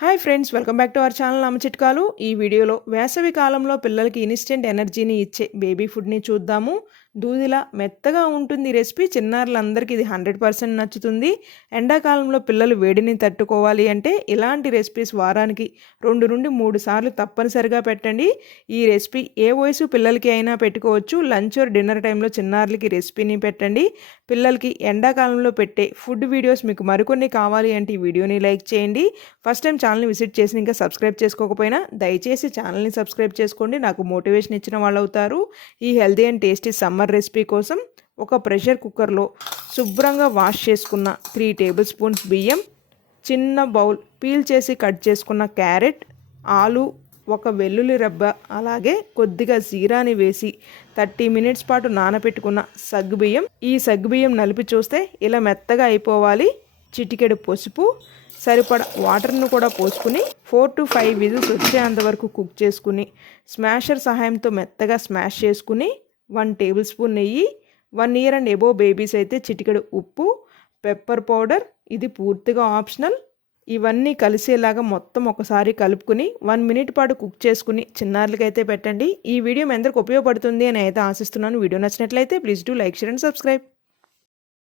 Hi friends, welcome back to our channel అమ్మ చిట్కాలు. ఈ వీడియోలో వేసవి కాలంలో పిల్లలకి ఇన్స్టెంట్ ఎనర్జీని ఇచ్చే బేబీ ఫుడ్ని చూద్దాము. దూదిలా మెత్తగా ఉంటుంది ఈ రెసిపీ. చిన్నారులందరికీ ఇది 100% నచ్చుతుంది. ఎండాకాలంలో పిల్లలు వేడిని తట్టుకోవాలి అంటే ఇలాంటి రెసిపీస్ వారానికి 2 నుండి 3 సార్లు తప్పనిసరిగా పెట్టండి. ఈ రెసిపీ ఏ వయసు పిల్లలకి అయినా పెట్టుకోవచ్చు. లంచ్ ఆర్ డిన్నర్ టైంలో చిన్నారులకి రెసిపీని పెట్టండి. పిల్లలకి ఎండాకాలంలో పెట్టే ఫుడ్ వీడియోస్ మీకు మరికొన్ని కావాలి అంటే ఈ వీడియోని లైక్ చేయండి. ఫస్ట్ టైం ఛానల్ని విజిట్ చేసి ఇంకా సబ్స్క్రైబ్ చేసుకోకపోయినా దయచేసి ఛానల్ని సబ్స్క్రైబ్ చేసుకోండి. నాకు మోటివేషన్ ఇచ్చిన వాళ్ళు అవుతారు. ఈ healthy and tasty summer recipe కోసం ఒక ప్రెషర్ కుక్కర్లో శుభ్రంగా వాష్ చేసుకున్న 3 టేబుల్ స్పూన్స్ బియ్యం, చిన్న బౌల్ పీల్ చేసి కట్ చేసుకున్న క్యారెట్, ఆలు, ఒక వెల్లుల్లి రబ్బ, అలాగే కొద్దిగా జీరాని వేసి 30 మినిట్స్ పాటు నానబెట్టుకున్న సగ్గుబియ్యం. ఈ సగ్గుబియ్యం నలిపి చూస్తే ఇలా మెత్తగా అయిపోవాలి. చిటికెడు పసుపు, సరిపడ వాటర్ను కూడా పోసుకుని 4 to 5 విజిల్స్ వచ్చేంత వరకు కుక్ చేసుకుని స్మాషర్ సహాయంతో మెత్తగా స్మాష్ చేసుకుని 1 టేబుల్ స్పూన్ నెయ్యి, 1 year అండ్ ఎబో బేబీస్ అయితే చిటికెడు ఉప్పు, పెప్పర్ పౌడర్, ఇది పూర్తిగా ఆప్షనల్. ఇవన్నీ కలిసేలాగా మొత్తం ఒకసారి కలుపుకుని 1 minute పాటు కుక్ చేసుకుని చిన్నారులకైతే పెట్టండి. ఈ వీడియో మీ అందరికి ఉపయోగపడుతుంది అని అయితే ఆశిస్తున్నాను. వీడియో నచ్చినట్లయితే please do like, share and subscribe.